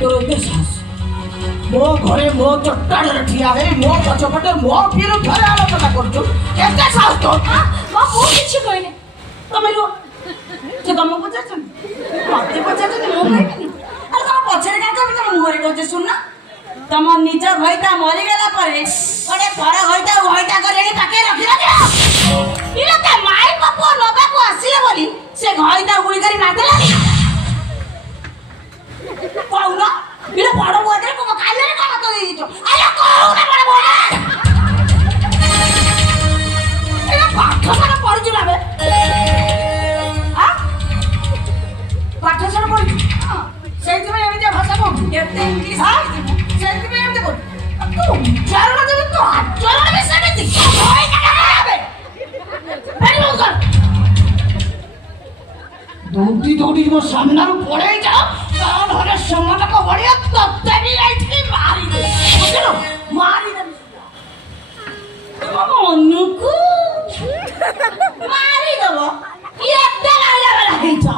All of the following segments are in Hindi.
तोर एते साहस मो घरे मो चट्टाड़े ठिया है मो पछपटे मो फिर घरे आलोचना करछु एते साहस तो मां मो किछ कहले तमे रो जे तुम पचाछन मते पचाछन मो कहले अरे तुम पछरे का तुम मुहरे कहजे सुन ना तुम निज भइता मरि गेला परे ओडे पर होइता करे ताके रखि रखि इला के माई बापो नबा को आसीले बोली से घइता गुली करी मारदेला कौना इला बड़ बोदरे को काले रे काम कर दिछो आला कौना बड़ बोले इला पाठशाला पढछु ना बे आ पाठशाला पढछु सेति में एमिते भाषा को केते इंग्लिश सेति में एमिते को तू चारण देबे तो चारण में सेति होय ना बे बड़ी बोल कर दौड़ी मो सामना रो पड़े जा कान हरे सम्मान को बढ़िया तत्ते भी आइथी मारी दे बुझलो मारी दे मनुकु मारी दबो ये देला वाला हेचा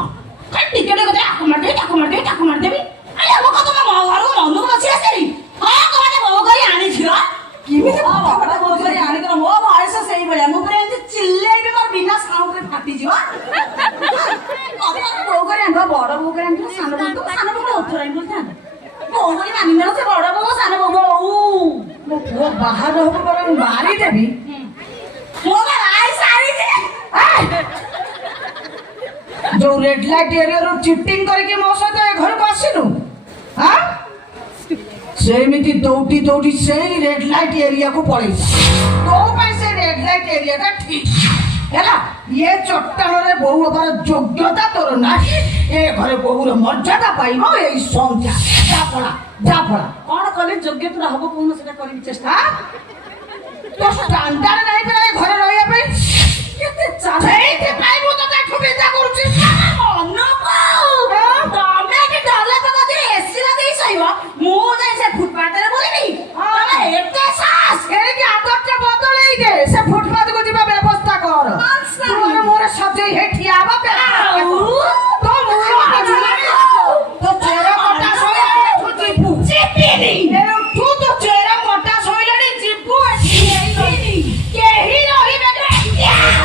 कट्टी केडे को टाक मार दे भी अरे वो को तुम मारो मनु बसी आसेरी हां को माने बो करी आनी छिरा किमिते बड़ा बो करी आनी कर मो भाई से सही बड़िया मु करे एंते चिल्ले भी कर बिना साउंड रे फाटी जीवा बो करी आंबा बड़ बो करी आंबा सान बो उठराई बोलता बो करी मानी न से बड़ बो सान बो मो वो बाहर हो पर मारी देबी मो आई सारी दे जो रेड लाइट एरिया रो चिटिंग करके मो सहित घर को आसिनु हां सेमिति दौड़ी से रेड लाइट एरिया को पड़े तो भाई से रेड लाइट एरिया का ठीक हैला ये चट्टान रे बहु हबार योग्यता तोर नाही ए घरे बहुर मर्यादा पाइबो ए संख्या जा पड़ा कोन कले योग्यता हबो कोन सेटा करी चेष्टा तो स्टैंडर्ड नाही पे घरे रहिया पे केते चाहे